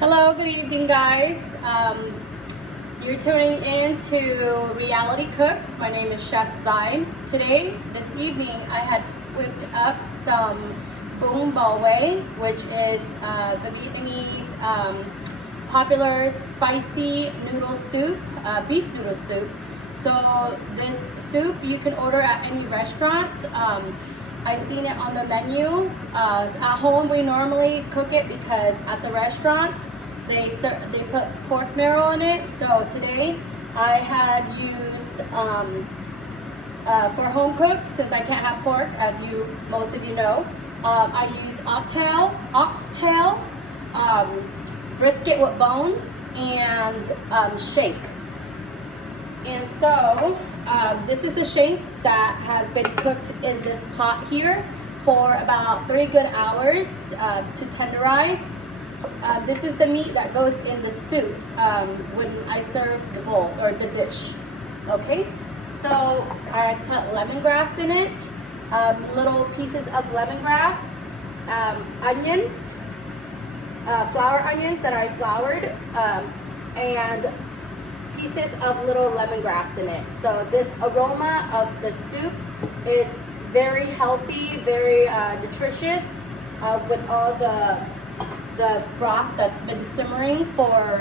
Hello, good evening, guys. You're tuning in to Reality Cooks. My name is Chef Zai. Today, this evening, I had whipped up some Bun Bo Hue, which is the Vietnamese popular spicy noodle soup, beef noodle soup. So this soup you can order at any restaurants. I've seen it on the menu. At home we normally cook it because at the restaurant they put pork marrow in it. So today I had used for home cook, since I can't have pork, as most of you know. I use oxtail, brisket with bones, and shank. And so this is the shank that has been cooked in this pot here for about 3 good hours to tenderize. This is the meat that goes in the soup when I serve the bowl or the dish. Okay, so I put lemongrass in it, little pieces of lemongrass, onions, flower onions that I floured, and pieces of little lemongrass in it. So this aroma of the soup is very healthy, very nutritious, with all the broth that's been simmering for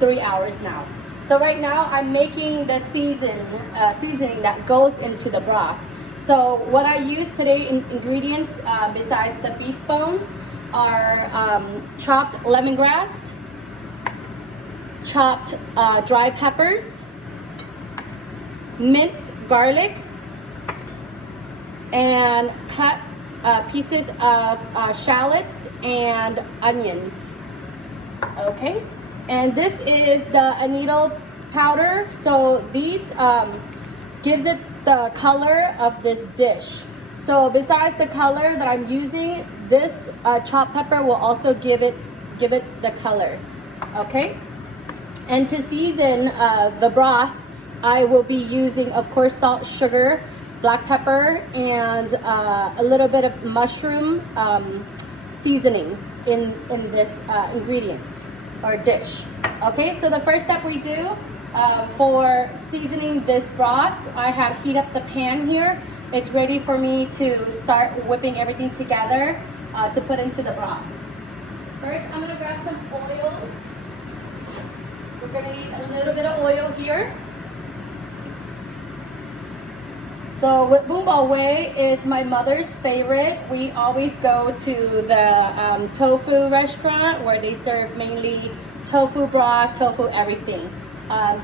3 hours now. So right now I'm making the seasoning that goes into the broth. So what I use today in ingredients besides the beef bones are chopped lemongrass, chopped dry peppers, minced garlic, and cut pieces of shallots and onions. Okay, and this is the Noodle powder. So these gives it the color of this dish. So besides the color that I'm using, this chopped pepper will also give it the color. Okay. And to season the broth, I will be using, of course, salt, sugar, black pepper, and a little bit of mushroom seasoning in this ingredients or dish. Okay, so the first step we do for seasoning this broth, I have heat up the pan here. It's ready for me to start whipping everything together to put into the broth. First, I'm gonna grab some oil. We're gonna need a little bit of oil here. So with Bun Bo Hue is my mother's favorite. We always go to the tofu restaurant where they serve mainly tofu broth, tofu everything.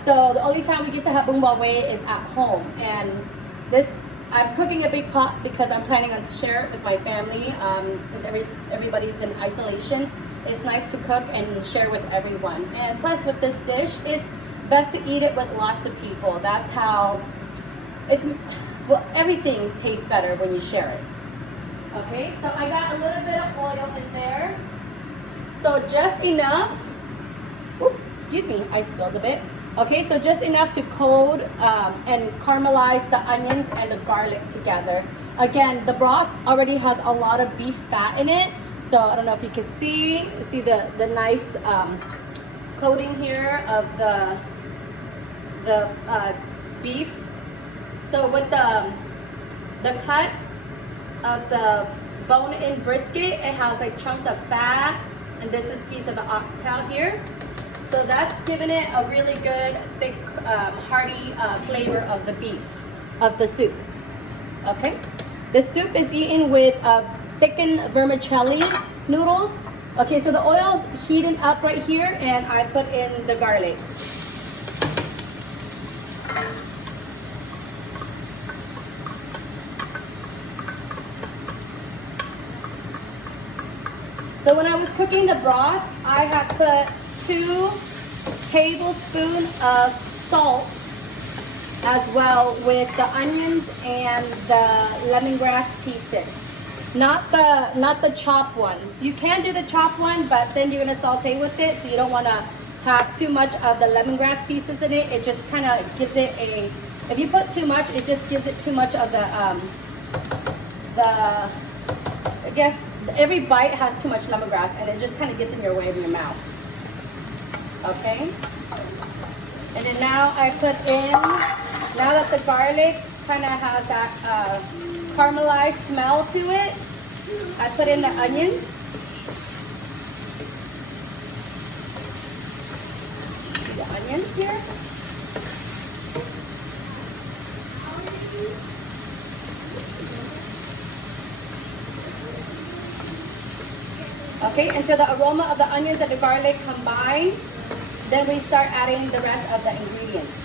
So the only time we get to have Bun Bo Hue is at home. And this, I'm cooking a big pot because I'm planning on to share it with my family. Since everybody's been in isolation, it's nice to cook and share with everyone. And plus with this dish, it's best to eat it with lots of people. That's how everything tastes better when you share it. Okay, so I got a little bit of oil in there. So just enough, excuse me, I spilled a bit. Okay, so just enough to coat and caramelize the onions and the garlic together. Again, the broth already has a lot of beef fat in it. So I don't know if you can see the nice coating here of the beef. So with the cut of the bone-in brisket, it has like chunks of fat, and this is a piece of the oxtail here. So that's giving it a really good, thick, hearty flavor of the beef, of the soup. Okay, the soup is eaten with thickened vermicelli noodles. Okay, so the oil's heating up right here, and I put in the garlic. So when I was cooking the broth, I had put 2 tablespoons of salt as well with the onions and the lemongrass pieces. Not the chopped ones. You can do the chopped one, but then you're gonna saute with it, so you don't wanna have too much of the lemongrass pieces in it. It just kind of gives it a, if you put too much, it just gives it too much of the I guess every bite has too much lemongrass and it just kind of gets in your way of your mouth. Okay. And then now I put in, now that the garlic kind of has that caramelized smell to it, I put in the onions. The onions here. Okay, until the aroma of the onions and the garlic combine, then we start adding the rest of the ingredients.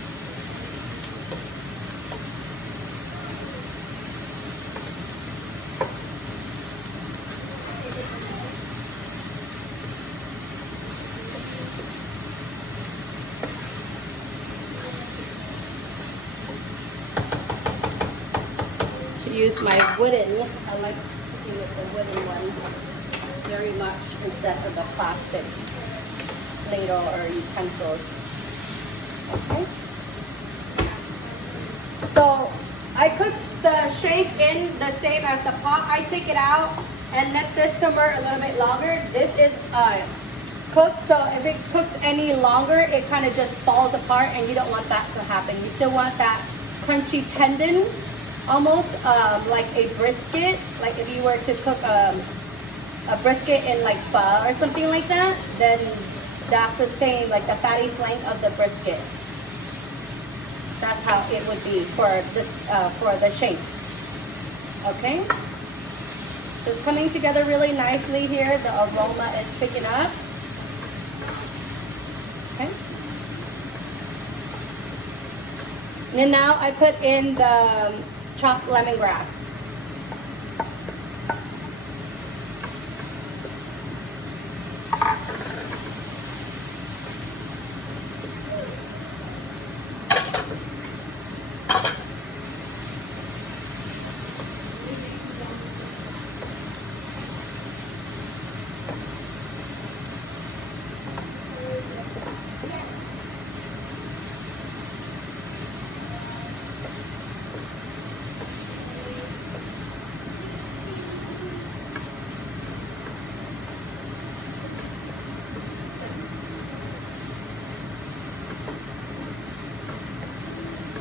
Use my wooden, I like to use the wooden one very much instead of the plastic ladle or utensils. Okay. So I cook the shank in the same as the pot. I take it out and let this simmer a little bit longer. This is cooked, so if it cooks any longer, it kind of just falls apart, and you don't want that to happen. You still want that crunchy tendon, almost like a brisket. Like if you were to cook a brisket in like pho or something like that, then that's the same, like the fatty flank of the brisket. That's how it would be for the shank. Okay, so it's coming together really nicely here. The aroma is picking up. Okay, and now I put in the chopped lemongrass.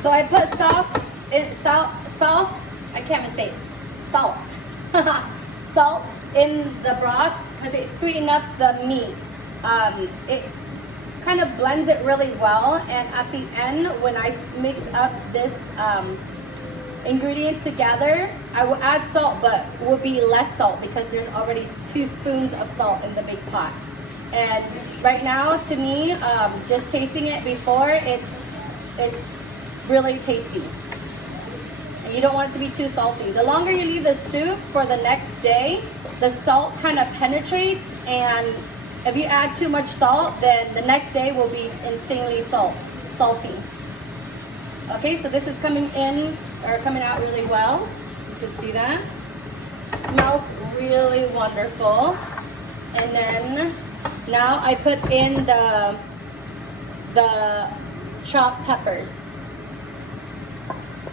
So I put salt, I can't even say it, salt. Salt in the broth because it sweetens up the meat. It kind of blends it really well, and at the end when I mix up this ingredients together, I will add salt, but will be less salt because there's already 2 spoons of salt in the big pot. And right now, to me, just tasting it before, it's really tasty. And you don't want it to be too salty. The longer you leave the soup for the next day, the salt kind of penetrates, and if you add too much salt, then the next day will be insanely salty. Okay, so this is coming out really well. You can see that. Smells really wonderful. And then now I put in the chopped peppers.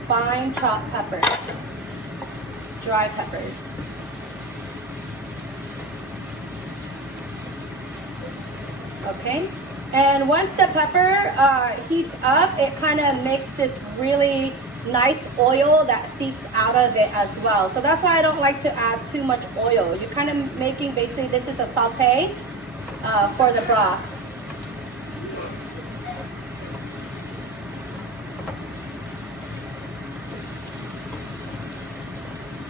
Fine chopped peppers, dry peppers. Okay, and once the pepper heats up, it kind of makes this really nice oil that seeps out of it as well. So that's why I don't like to add too much oil. You're kind of making, basically, this is a sauté for the broth.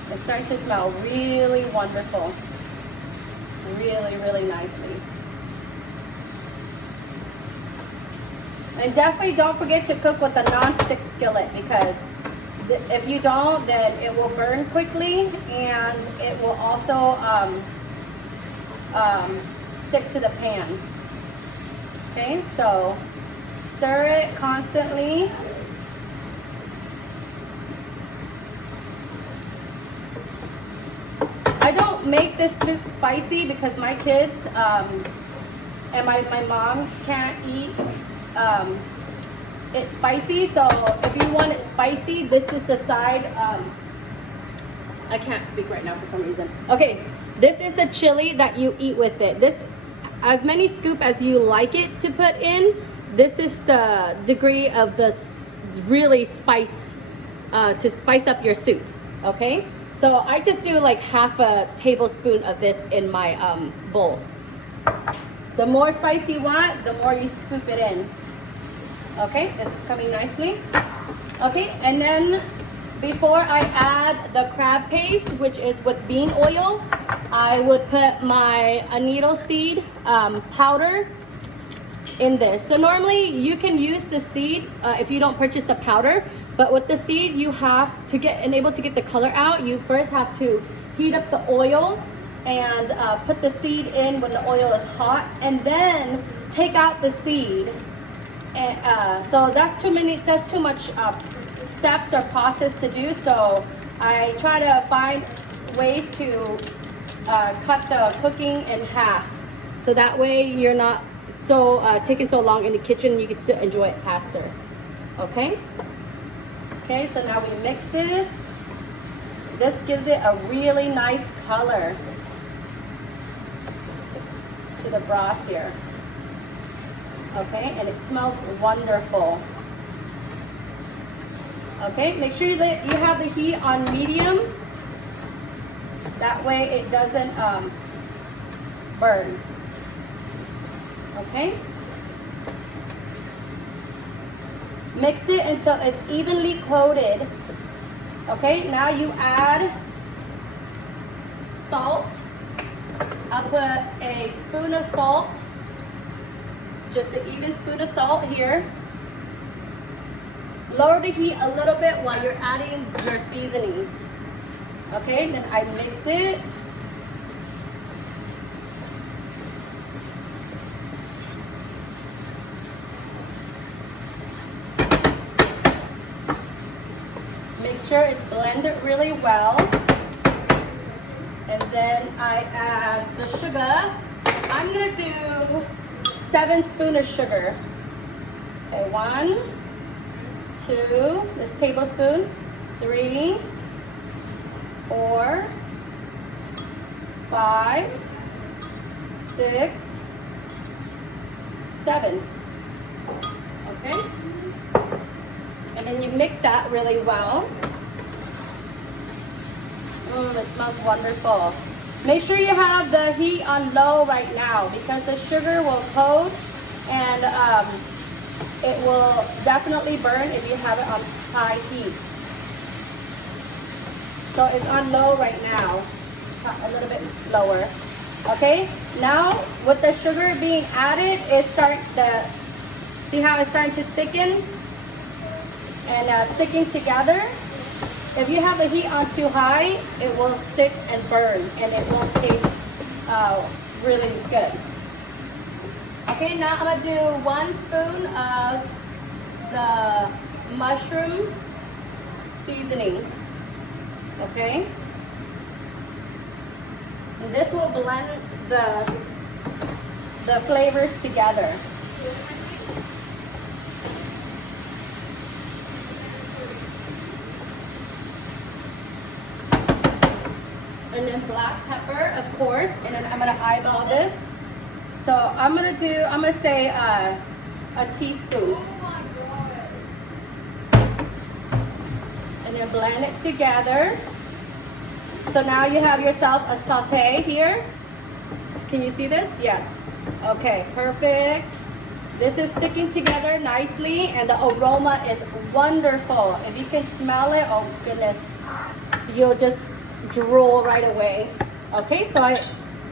It starts to smell really wonderful. Really, really nicely. And definitely don't forget to cook with a non-stick skillet, because if you don't, then it will burn quickly, and it will also stick to the pan. Okay, so stir it constantly. I don't make this soup spicy because my kids and my mom can't eat it spicy. So if you want it spicy, this is the side. I can't speak right now for some reason. Okay, this is the chili that you eat with it. This as many scoop as you like it to put in. This is the degree of the really spice to spice up your soup. Okay, so I just do like half a tablespoon of this in my bowl. The more spice you want, the more you scoop it in. Okay, this is coming nicely. Okay, and then before I add the crab paste, which is with bean oil, I would put my needle seed powder in this. So normally you can use the seed if you don't purchase the powder, but with the seed you have to get able to get the color out. You first have to heat up the oil and put the seed in when the oil is hot, and then take out the seed. And, so that's too much steps or process to do. So I try to find ways to cut the cooking in half, so that way you're not so taking so long in the kitchen. You can still enjoy it faster. Okay. Okay. So now we mix this. This gives it a really nice color to the broth here. Okay, and it smells wonderful. Okay, make sure that you have the heat on medium. That way it doesn't burn. Okay. Mix it until it's evenly coated. Okay, now you add salt. I'll put a spoon of salt. Just an even spoon of salt here. Lower the heat a little bit while you're adding your seasonings. Okay, then I mix it. Make sure it's blended really well. And then I add the sugar. I'm gonna do 7 spoons of sugar. Okay, 1, 2, this tablespoon, 3, 4, 5, 6, 7. Okay? And then you mix that really well. It smells wonderful. Make sure you have the heat on low right now, because the sugar will coat and it will definitely burn if you have it on high heat. So it's on low right now, a little bit lower. Okay, now with the sugar being added, see how it's starting to thicken and sticking together? If you have the heat on too high, it will stick and burn, and it won't taste really good. Okay, now I'm gonna do 1 spoon of the mushroom seasoning. Okay, and this will blend the flavors together. And then black pepper, of course, and then I'm gonna eyeball this. So I'm gonna say a teaspoon. And then blend it together. So now you have yourself a sauté here. Can you see this? Yes. Okay, perfect. This is sticking together nicely, and the aroma is wonderful. If you can smell it, oh goodness, you'll just drool right away. Okay, so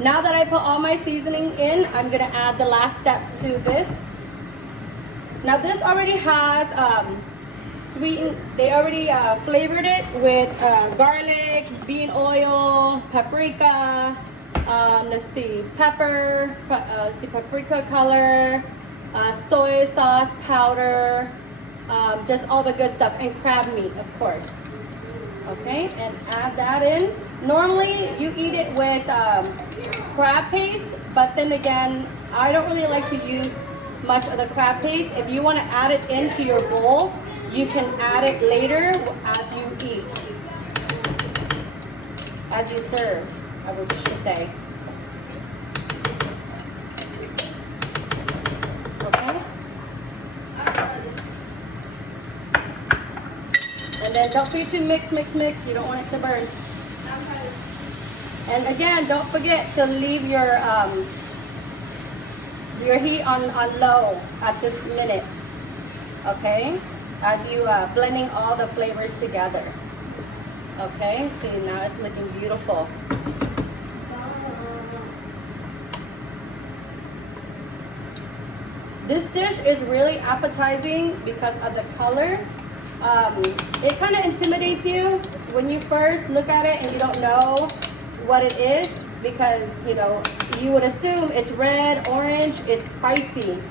now that I put all my seasoning in, I'm gonna add the last step to this. Now this already has they already flavored it with garlic, bean oil, paprika, let's see, pepper, paprika color, soy sauce powder, just all the good stuff, and crab meat, of course. Okay, and add that in. Normally you eat it with crab paste, but then again, I don't really like to use much of the crab paste. If you want to add it into your bowl, you can add it later as you eat, as you serve, I should say. And then don't forget to mix, mix, mix. You don't want it to burn. And again, don't forget to leave your heat on low at this minute. Okay, as you blending all the flavors together. Okay, see, now it's looking beautiful. This dish is really appetizing because of the color. It kind of intimidates you when you first look at it and you don't know what it is, because you know, you would assume it's red, orange, it's spicy,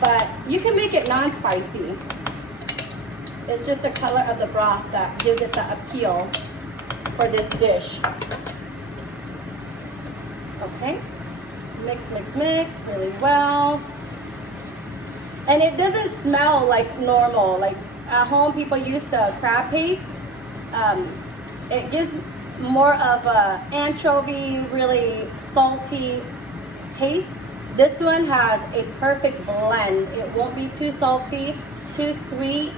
but you can make it non-spicy. It's just the color of the broth that gives it the appeal for this dish. Okay, mix, mix, mix really well. And it doesn't smell like normal. Like at home, people use the crab paste. It gives more of a anchovy, really salty taste. This one has a perfect blend. It won't be too salty, too sweet,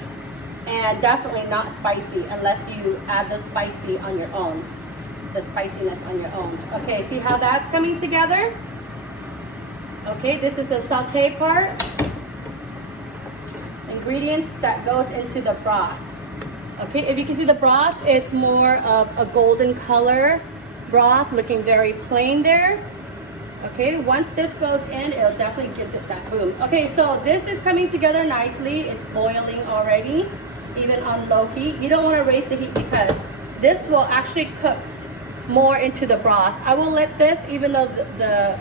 and definitely not spicy unless you add the spicy on your own, the spiciness on your own. Okay, see how that's coming together? Okay, this is the saute part. Ingredients that goes into the broth. Okay, if you can see the broth, it's more of a golden color broth, looking very plain there. Okay, once this goes in, it'll definitely gives it that boom. Okay, so this is coming together nicely. It's boiling already, even on low heat. You don't want to raise the heat because this will actually cook more into the broth. I will let this, even though the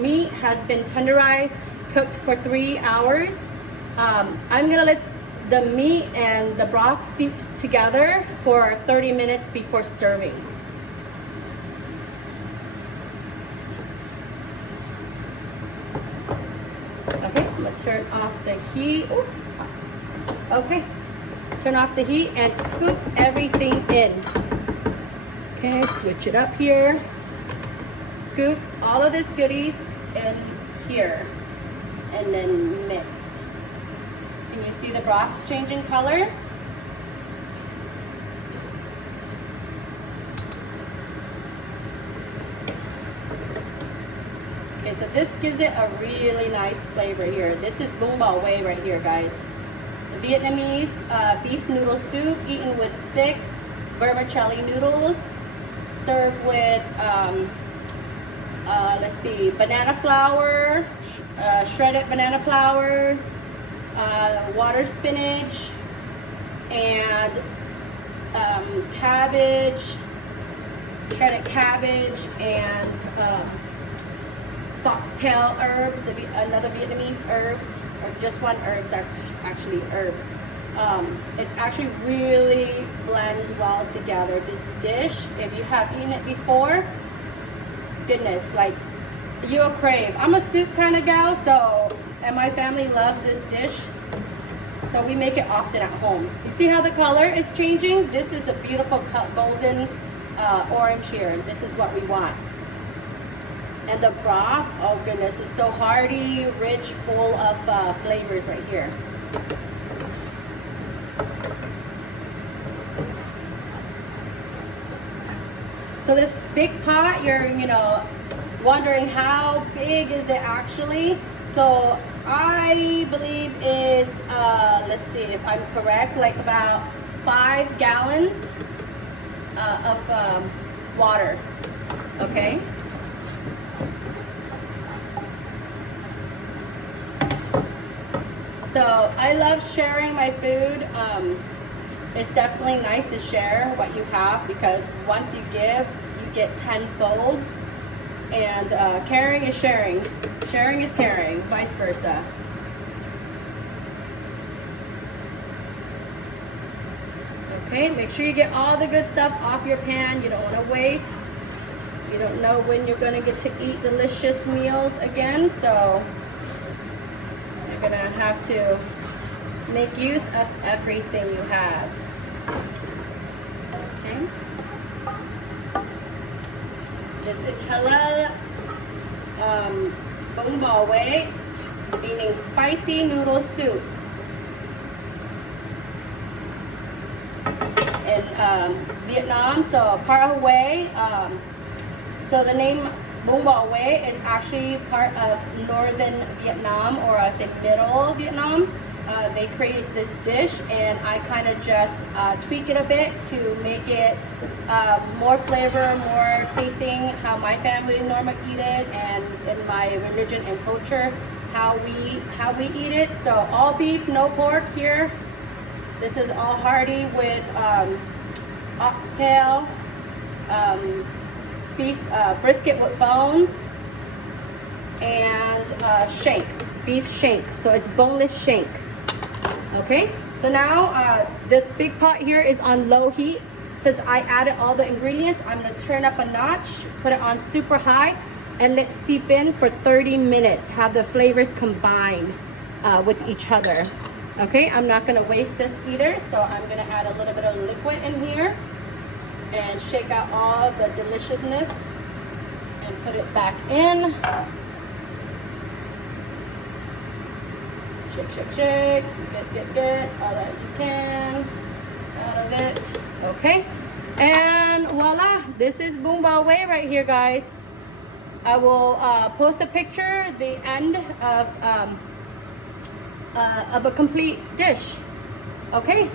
meat has been tenderized, cooked for 3 hours. I'm gonna let the meat and the broth seep together for 30 minutes before serving. Okay, I'm gonna turn off the heat. Ooh. Okay, turn off the heat and scoop everything in. Okay, switch it up here. Scoop all of this goodies in here and then mix. Can you see the broth changing color? Okay, so this gives it a really nice flavor here. This is Bun Bo Hue right here, guys. The Vietnamese beef noodle soup eaten with thick vermicelli noodles, served with, let's see, banana flour, shredded banana flowers, water spinach, and cabbage, shredded cabbage, and foxtail herbs, another Vietnamese herbs, or just one herb that's actually herb. It's actually really blends well together. This dish, if you have eaten it before, goodness, like you'll crave. I'm a soup kind of gal, so, and my family loves this dish, so we make it often at home. You see how the color is changing? This is a beautiful golden orange here. This is what we want. And the broth, oh goodness, is so hearty, rich, full of flavors right here. So this big pot, you're, wondering how big is it actually? So I believe it's, let's see if I'm correct, like about 5 gallons of water, okay? So I love sharing my food. It's definitely nice to share what you have, because once you give, you get 10-folds. And caring is sharing. Sharing is caring, vice versa. Okay, make sure you get all the good stuff off your pan. You don't want to waste. You don't know when you're going to get to eat delicious meals again, so you're going to have to make use of everything you have. Okay. This is Halal Bun Bo Hue, meaning spicy noodle soup. Vietnam, so part of Hue. So the name Bun Bo Hue is actually part of northern Vietnam, or I say middle Vietnam. They created this dish, and I kind of just tweak it a bit to make it more flavor, more tasting, how my family normally eat it, and in my religion and culture, how we eat it. So all beef, no pork here. This is all hearty with oxtail, beef brisket with bones, and shank, beef shank. So it's boneless shank. Okay, so now this big pot here is on low heat. Since I added all the ingredients, I'm gonna turn up a notch, put it on super high, and let it seep in for 30 minutes. Have the flavors combine with each other. Okay, I'm not gonna waste this either, so I'm gonna add a little bit of liquid in here and shake out all the deliciousness and put it back in. Shake, shake, shake, get all that you can out of it. Okay, and voila, this is Bun Bo Hue right here, guys. I will post a picture the end of a complete dish. Okay,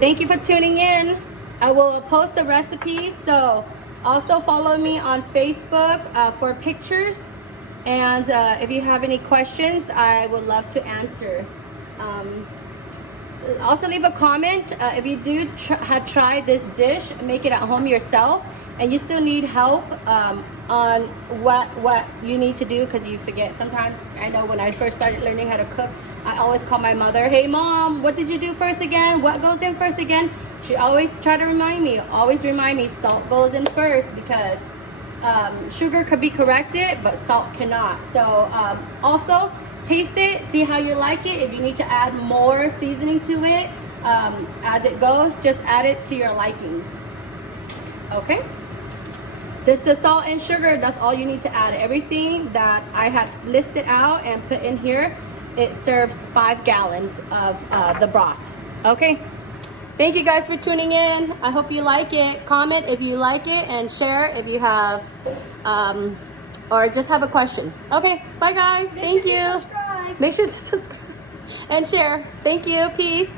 thank you for tuning in. I will post the recipes, so also follow me on Facebook for pictures. And if you have any questions, I would love to answer. Also leave a comment if you do have tried this dish, make it at home yourself, and you still need help on what you need to do, because you forget. Sometimes, I know when I first started learning how to cook, I always call my mother, hey mom, what did you do first again? What goes in first again? She always try to remind me, salt goes in first, because sugar could be corrected, but salt cannot. So also taste it, see how you like it. If you need to add more seasoning to it as it goes, just add it to your likings. Okay, this is salt and sugar. That's all you need to add. Everything that I have listed out and put in here, it serves 5 gallons of the broth. Okay, thank you guys for tuning in. I hope you like it. Comment if you like it, and share if you have or just have a question. Okay, bye guys. Thank you. Make sure to subscribe and share. Thank you. Peace.